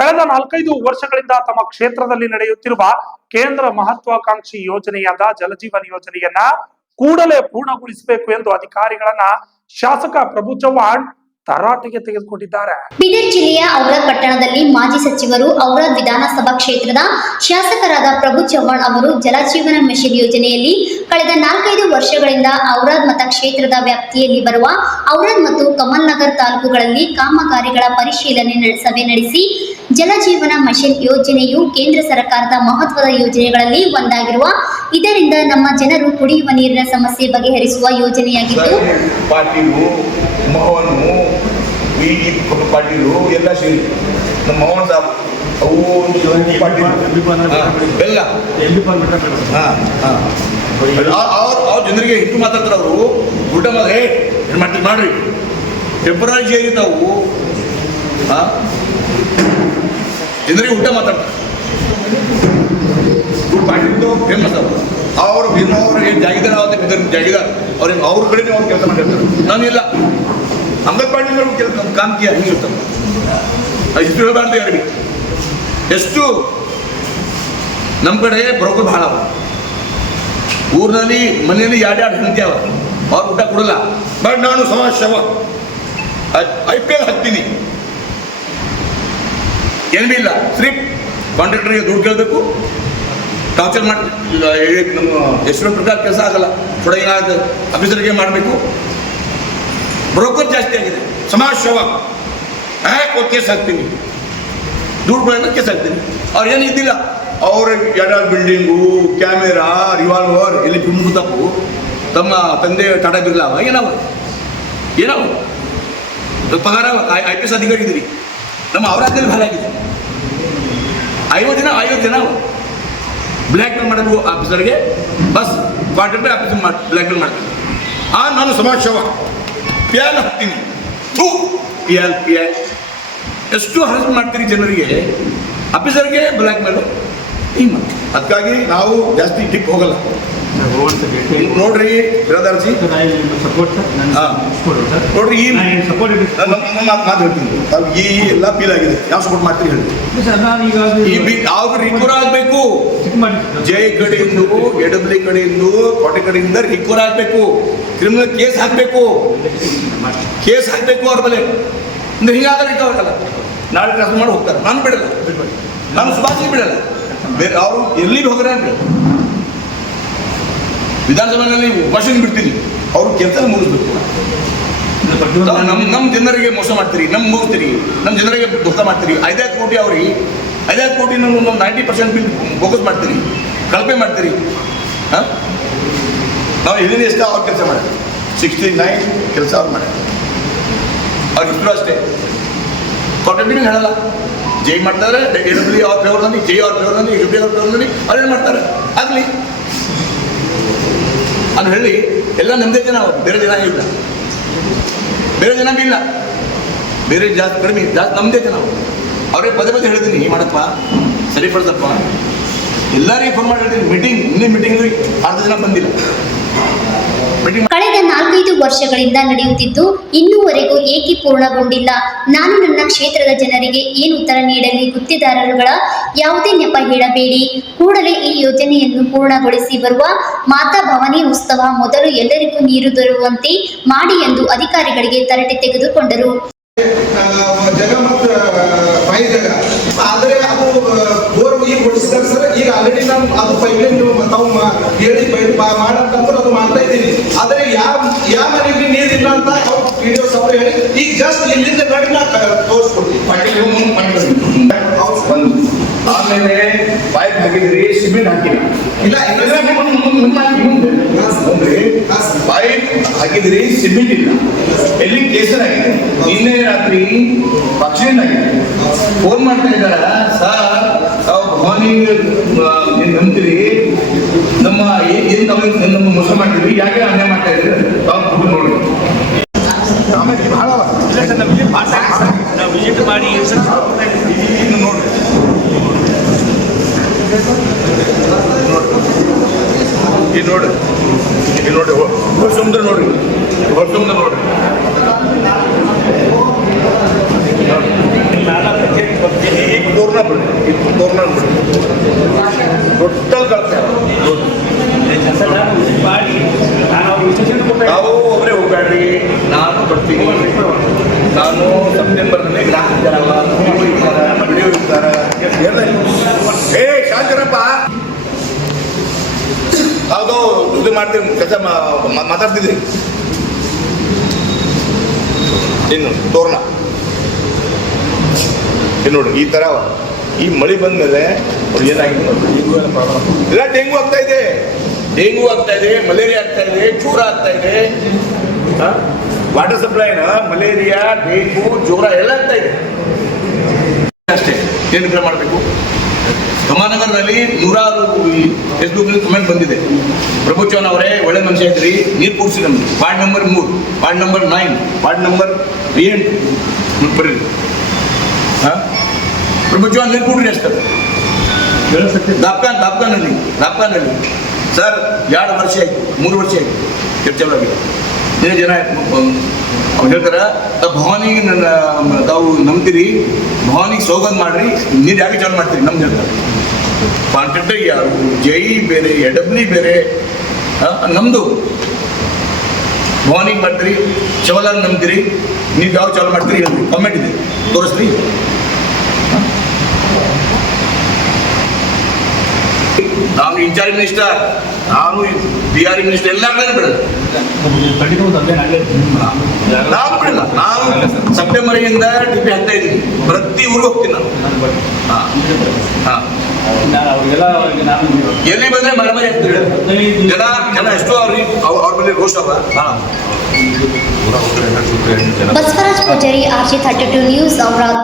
ಕಳೆದ 4-5 ವರ್ಷಗಳಿಂದ ತಮ್ಮ ಕ್ಷೇತ್ರದಲ್ಲಿ ನಡೆಯುತ್ತಿರುವ ಕೇಂದ್ರ ಮಹತ್ವಾಕಾಂಕ್ಷಿ ಯೋಜನೆಯಾದ ಜಲಜೀವನ್ ಯೋಜನೆಯನ್ನ ಕೂಡಲೇ ಪೂರ್ಣಗೊಳಿಸಬೇಕು ಎಂದು ಅಧಿಕಾರಿಗಳನ್ನ ಶಾಸಕ ಪ್ರಭು ಚವ್ಹಾಣ್ ತರಾಟೆಗೆ ತೆಗೆದುಕೊಂಡಿದ್ದಾರೆ. ಬೀದರ್ ಜಿಲ್ಲೆಯ ಔರಾದ್ ಪಟ್ಟಣದಲ್ಲಿ ಮಾಜಿ ಸಚಿವರು ಔರಾದ್ ವಿಧಾನಸಭಾ ಕ್ಷೇತ್ರದ ಶಾಸಕರಾದ ಪ್ರಭು ಚವ್ಹಾಣ್ ಅವರು ಜಲಜೀವನ ಮಿಷನ್ ಯೋಜನೆಯಲ್ಲಿ ಕಳೆದ 4-5 ವರ್ಷಗಳಿಂದ ಔರಾದ್ ಮತಕ್ಷೇತ್ರದ ವ್ಯಾಪ್ತಿಯಲ್ಲಿ ಬರುವ ಔರಾದ್ ಮತ್ತು ಕಮಲ್ ನಗರ್ ತಾಲೂಕುಗಳಲ್ಲಿ ಕಾಮಗಾರಿಗಳ ಪರಿಶೀಲನೆ ಸಭೆ ನಡೆಸಿ ಜಲಜೀವನ ಮಿಷನ್ ಯೋಜನೆಯು ಕೇಂದ್ರ ಸರ್ಕಾರದ ಮಹತ್ವದ ಯೋಜನೆಗಳಲ್ಲಿ ಒಂದಾಗಿರುವ ಇದರಿಂದ ನಮ್ಮ ಜನರು ಕುಡಿಯುವ ನೀರಿನ ಸಮಸ್ಯೆ ಬಗೆಹರಿಸುವ ಯೋಜನೆಯಾಗಿದ್ದು ಪಾಟೀಲು ಎಲ್ಲ ಸೇರಿ ನಮ್ಮ ಮೋಹನ್ ಸಾಬ್ ಅವು ಬೆಲ್ಲ ಅವ್ರ ಜನರಿಗೆ ಹಿಟ್ಟು ಮಾತಾಡ್ತಾರೆ ಅವರು ಊಟ ಮಾಡ್ರಿ ಟೆಂಪರರಿ ಸೇರಿ ತಾವು ಜನರಿಗೆ ಊಟ ಮಾತಾಡ್ತಾರೆ ಪಾಟೀಲ್ದು ಫೇಮಸ್ ಅವರು ಏನು ಜಾಗಿದಾರ ಅವತ್ತೆ ಜಾಗಿದಾರ್ ಅವ್ರಿಗೆ ಅವ್ರ ಕಡೆ ಅವ್ರು ಕೆಲಸ ಮಾಡಿರ್ತಾರೆ ನಾನಿಲ್ಲ ಅಂಗದ್ ಪಾಟೀಲ್ ಕೆಲಸ ಕಾಮ್ಕಿಯ ಹಿಂಗಿರ್ತಾರೆ ಇಷ್ಟು ಹೇಳಬಾರ್ದು ಯಾರಿಗೆ ಎಷ್ಟು ನಮ್ಮ ಕಡೆ ಬ್ರೋಕರ್ ಭಾಳ ಅವ ಊರಿನಲ್ಲಿ ಮನೆಯಲ್ಲಿ ಎರಡು ಹೆಂಡತಿ ಅವ ಅವ್ರು ಊಟ ಕೊಡಲ್ಲ ಬಟ್ ನಾನು ಸಮಾಜ ಸೇವ IPL ಹಾಕ್ತೀನಿ ಏನು ಬಿ ಇಲ್ಲ ಸ್ಲಿಪ್ ಕಾಂಟ್ರಾಕ್ಟರ್ಗೆ ದುಡ್ಡು ಕೇಳಬೇಕು ಟಾರ್ಚರ್ ಮಾಡಿ ನಮ್ಮ ಎಷ್ಟು ಪ್ರಕಾರ ಕೆಲಸ ಆಗಲ್ಲ ಥೋಡ ಏನಾಗುತ್ತೆ ಆಫೀಸರ್ಗೆ ಮಾಡಬೇಕು ಬ್ರೋಕರ್ ಜಾಸ್ತಿ ಆಗಿದೆ ಸಮಾಜ ಸೇವಾ ಕೇಸ್ ಹಾಕ್ತೀನಿ ದುಡ್ಡುಗಳನ್ನ ಕೇಸ್ ಹಾಕ್ತೀನಿ ಅವ್ರು ಏನು ಇದ್ದಿಲ್ಲ ಅವ್ರ ಎರಡು ಬಿಲ್ಡಿಂಗು ಕ್ಯಾಮೆರಾ ರಿವಾಲ್ವರ್ ಎಲ್ಲಿ ತುಂಬ ತಪ್ಪು ತಮ್ಮ ತಂದೆ ಟಾಟಾ ಬಿರ್ಲಾ ಏನವ ಪಗಾರ IPS ಅಧಿಕಾರಿ ಇದ್ದೀರಿ ನಮ್ಮ ಅವರಾದಲ್ಲಿ ಭಾಳ ಆಗಿದೆ 50 ಜನ ಬ್ಲ್ಯಾಕ್ ಮೇಲ್ ಮಾಡೋದು ಆಫೀಸರ್ಗೆ ಬಸ್ ಕಾಂಟ್ರಾಕ್ಟರ್ ಆಫೀಸರ್ ಬ್ಲ್ಯಾಕ್ ಮೇಲ್ ಮಾಡ್ತೀನಿ ನಾನು ಸಮಾಜ ಸೇವಾ PL ಹಾಕ್ತೀನಿ PL ಎಷ್ಟು ಹರಸ್ ಮಾಡ್ತೀರಿ ಜನರಿಗೆ ಆಫೀಸರ್ಗೆ ಬ್ಲ್ಯಾಕ್ ಮೇಲು ಹಿಂಗೆ ಅದಕ್ಕಾಗಿ ನಾವು ಜಾಸ್ತಿ ಟಿಪ್ ಹೋಗಲ್ಲ ನೋಡ್ರಿ ಬ್ರದರ್ಜಿ ನೋಡ್ರಿ ಈ ಮಾತು ಹೇಳ್ತೀನಿ ತಾವು ಈ ಎಲ್ಲ ಫೀಲ್ ಆಗಿದೆ ಯಾವ ಸಪೋರ್ಟ್ ಮಾಡ್ತೀರಿ ಹೇಳಿ ಯಾವ್ದು ರಿಕವರ್ ಆಗಬೇಕು ಜೈ ಕಡೆಯಿಂದ ಎಡಬ್ಲಿ ಕಡೆಯಿಂದ ಕೋಟೆ ಕಡೆಯಿಂದ ರಿಕವರ್ ಆಗಬೇಕು ಕ್ರಿಮಿನಲ್ ಕೇಸ್ ಹಾಕಬೇಕು ಅವ್ರ ಮೇಲೆ ಅಂದ್ರೆ ಹೀಗಾದ್ರೆ ರಿಕವರ್ ಆಗಲ್ಲ ನಾಳೆ ಕೆಲಸ ಮಾಡಿ ಹೋಗ್ತಾರೆ ನಾನು ಬಿಡಲ್ಲ ನಾನು ಸುಭಾಷಿಗೆ ಬಿಡಲ್ಲ ಬೇರೆ ಅವರು ಎಲ್ಲಿ ಹೋಗ್ರೆ ಅಂದ್ರೆ ವಿಧಾನಸಭೆಯಲ್ಲಿ ಉಪವಾಸ ಬಿಡ್ತೀನಿ ಅವ್ರು ಕೆಲಸ ಮುಗಿಸ್ಬೇಕು ನಮ್ಮ ಜನರಿಗೆ ಮೋಸ ಮಾಡ್ತೀರಿ ಮುಗಿಸ್ತೀರಿ ನಮ್ಮ ಜನರಿಗೆ ದುಃಖ ಮಾಡ್ತೀರಿ 5 ಕೋಟಿ ಅವ್ರಿಗೆ 5 ಕೋಟಿ ಒಂದು 90% ಬಿಲ್ ಫೋಕಸ್ ಮಾಡ್ತೀರಿ ಕಳಪೆ ಮಾಡ್ತೀರಿ ನಾವು ಹೇಳಿದ್ರೆ ಎಷ್ಟು ಅವ್ರು ಕೆಲಸ ಮಾಡ್ತೀವಿ 69 ಕೆಲಸ ಅವ್ರು ಮಾಡಿ ಅವ್ರಿಗೆ ಇಷ್ಟು ಅಷ್ಟೇ ಕಾಂಟ್ರಾಕ್ಟಿಂಗ್ ಹೇಳಲ್ಲ ಜೈ ಮಾಡ್ತಾರೆ ಎಡಬ್ಲಿ ಅವ್ರ ಫೇವರ್ನಲ್ಲಿ ಜೈ ಅವ್ರ ಫೇವರ್ನಲ್ಲಿ ಎಡಬ್ಲಿ ಅವ್ರ ಫೇವರ್ನಲ್ಲಿ ಅವ್ರೇನು ಮಾಡ್ತಾರೆ ಆಗಲಿ ಅದು ಹೇಳಿ ಎಲ್ಲ ನಮ್ಮದೇ ಜನ ಅವರು ಬೇರೆ ಜನ ಇಲ್ಲ ಬೇರೆ ಜಾಸ್ತಿ ಕಡಿಮೆ ಜಾಸ್ತಿ ನಮ್ಮದೇ ಜನ ಅವ್ರಿಗೆ ಪದೇ ಹೇಳಿದ್ದೀನಿ ಈ ಮಾಡಪ್ಪ ಸರಿಪಡಿಸಪ್ಪ ಎಲ್ಲರಿಗೂ ಫೋನ್ ಮಾಡಿ ಹೇಳ್ತೀನಿ ಇನ್ನೇ ಮೀಟಿಂಗ್ 10 ಜನ ಬಂದಿಲ್ಲ. ಕಳೆದ 4-5 ವರ್ಷಗಳಿಂದ ನಡೆಯುತ್ತಿದ್ದು ಇನ್ನೂವರೆಗೂ ಏಕೆ ಪೂರ್ಣಗೊಂಡಿಲ್ಲ. ನಾನು ನನ್ನ ಕ್ಷೇತ್ರದ ಜನರಿಗೆ ಏನು ಉತ್ತರ ನೀಡಲಿ? ಗುತ್ತಿದಾರರುಗಳ ಯಾವುದೇ ನೆಪ ಹೇಳಬೇಡಿ. ಕೂಡಲೇ ಈ ಯೋಜನೆಯನ್ನು ಪೂರ್ಣಗೊಳಿಸಿ ಬರುವ ಮಾತಾ ಭವಾನಿ ಉತ್ಸವ ಮೊದಲು ಎಲ್ಲರಿಗೂ ನೀರು ದೊರೆಯುವಂತೆ ಮಾಡಿ ಎಂದು ಅಧಿಕಾರಿಗಳಿಗೆ ತರಟೆ ತೆಗೆದುಕೊಂಡರು. ಆದರೆ ಅದು ಬೋರ್ ಈಗ ಹೊಡಿಸಿದಾಗ ಸರ್ ಈಗ ಆಲ್ರೆಡಿ ನಾವು ಅದು ಪೈಪ್ಲೈನ್ ತಾವು ಹೇಳಿ ಮಾಡಂತಂದ್ರೆ ಅದು ಮಾಡ್ತಾ ಇದ್ದೀನಿ. ಆದರೆ ಯಾವ ಮನೆಗೆ ನೀರಿಲ್ಲ ಅಂತ ಅವ್ರು ವಿಡಿಯೋಸ್ ಅವರು ಹೇಳಿ ಈಗ ಜಸ್ಟ್ ಇಲ್ಲಿಂದ ನೋಡಿ ನಾ ತೋರಿಸ್ಕೊಡ್ತೀನಿ. ಆಮೇಲೆ ಪೈಪ್ ಹಾಕಿದ್ರಿ ಸಿಮೆಂಟ್ ಹಾಕಿಲ್ಲ ಇಲ್ಲ ಪೈಪ್ ಹಾಕಿದ್ರಿ ಸಿಮೆಂಟ್ ಇಲ್ಲ ಎಲ್ಲಿ ಕೇಸರ್ ಆಗಿದೆ. ನಿನ್ನೆ ರಾತ್ರಿ ಆಕ್ಸಿಡೆಂಟ್ ಆಗಿದೆ. ಫೋನ್ ಮಾಡ್ತಾ ಇದ್ದಾರ ಸರ್ ತಾವು ಭವಾನಿ ನಂಬ್ತೀರಿ ನಮ್ಮ ನಮ್ಮ ಮೋಸ ಮಾಡ್ತೀವಿ ಯಾಕೆ ಅನ್ಯಾಯ ಮಾಡ್ತಾ ಇದ್ದೀರಿ ತಾವು ನೋಡಿ. ಆಮೇಲೆ ಬಹಳ ನಾವು ವಿಸಿಟ್ ಮಾಡಿ ನೋಡ್ರಿ ನೋಡಿ ಸಮುದ್ರ ನೋಡ್ರಿ ಸಮುದ್ರ ನೋಡ್ರಿ ನಾನಾ ಪ್ರತ್ಯೇಕ ತೋರಣ ಟೋಟಲ್ ಕಳ್ತಾ ನಾವು ಒಬ್ಬರೇ ಹೋಗ್ಬೇಡ್ರಿ, ನಾನು ಬರ್ತೀನಿ. ನಾನು ಸೆಪ್ಟೆಂಬರ್ನಲ್ಲಿ ಗ್ರಾಹಕ ಇರ್ತಾರ, ವಿಡಿಯೋ ಇರ್ತಾರ. ಏ ಶಾಂತರಪ್ಪ, ಅದು ಇದು ಮಾಡ್ತೀವಿ, ಕೆಲಸ ಮಾತಾಡ್ತಿದ್ರಿ. ಇನ್ನು ತೋರಣ ಇನ್ನು ನೋಡಿ, ಈ ಥರ ಈ ಮಳೆ ಬಂದಮೇಲೆ ಏನಾಗಿದೆ ಇಲ್ಲ, ಡೆಂಗು ಆಗ್ತಾ ಇದೆ, ಡೆಂಗು ಆಗ್ತಾ ಇದೆ, ಮಲೇರಿಯಾ ಆಗ್ತಾ ಇದೆ, ಜ್ವರ ಆಗ್ತಾ ಇದೆ. ವಾಟರ್ ಸಪ್ಲೈನ ಮಲೇರಿಯಾ, ಡೆಂಗು, ಜ್ವರ ಎಲ್ಲ ಆಗ್ತಾ ಇದೆ. ಅಷ್ಟೇ ಏನು ಕ್ರಮ ಮಾಡಬೇಕು. ಕಮಾನಗರದಲ್ಲಿ 106 ಫೇಸ್ಬುಕ್ನಲ್ಲಿ ಕಮೆಂಟ್ ಬಂದಿದೆ. ಪ್ರಭು ಚೌಹಾಣ್ ಅವರೇ, ಒಳ್ಳೆ ಮನುಷ್ಯ ಇದ್ರಿ, ನೀರು ಕೂಡಿಸಿ ನಮ್ಗೆ. Ward number 3, ward number 9, ward number 8 ಬರ್ರಿ. ಹಾಂ, ಪ್ರಭು ಚೌಹಾಣ್ ನೀರು ಕೂಡ್ರಿ ಅಷ್ಟೇ. ದಾಪ್ಕಾನಲ್ಲಿ ಸರ್ 2 ವರ್ಷ ಆಯ್ತು, 3 ವರ್ಷ ಆಯ್ತು, ಎಷ್ಟು ಚಲೋ ಆಗಿದೆ. ಏನೇ ಜನ ಅವ್ರು ಹೇಳ್ತಾರೆ, ಭವಾನಿಗೆ ತಾವು ನಂಬ್ತೀರಿ, ಭವಾನಿಗೆ ಸೌಗಂಧ ಮಾಡ್ರಿ, ನೀರು ಯಾಕೆ ಚಾಲು ಮಾಡ್ತೀರಿ ನಮ್ದು ಹೇಳ್ತಾರೆ. ಕಾಂಟ್ರಾಕ್ಟರ್ ಯಾರು, ಜೈ ಬೇರೆ, ಎಡಬ್ಲಿ ಬೇರೆ, ನಮ್ಮದು ಭವಾನಿಗೆ ಮಾಡ್ತೀರಿ, ಶಿವಲಾಲ್ ನಂಬ್ತೀರಿ, ನೀವು ಯಾವ ಚಾಲು ಮಾಡ್ತೀರಿ ಹೇಳ್ರಿ. ಕಾಮೆಂಟ್ ಇದೆ, ತೋರಿಸ್ರಿ. ನಾನು ಇನ್ಚಾರ್ಜ್ ಮಿನಿಸ್ಟರ್, ನಾನು BRE ಮಿನಿಸ್ಟರ್, ಎಲ್ಲ ಕಡೆ ಬಿಡೋದು ನಾವು ಬಿಡಲ್ಲ. ನಾನು ಸೆಪ್ಟೆಂಬರ್ಗಿಂದ DP ಹಾಕ್ತಾ ಇದ್ದೀನಿ, ಪ್ರತಿ ಊರಿಗೆ ಹೋಗ್ತೀನಿ ನಾನು. ಎಲ್ಲಿ ಬಂದ್ರೆ ಮರಮರಿ ಆಗ್ತೀವಿ ಜನ ಎಷ್ಟು ಅವ್ರ ಮೇಲೆ ರೋಷ ಅವ. Basavaraj Pujari, RJ32 news, Aurad.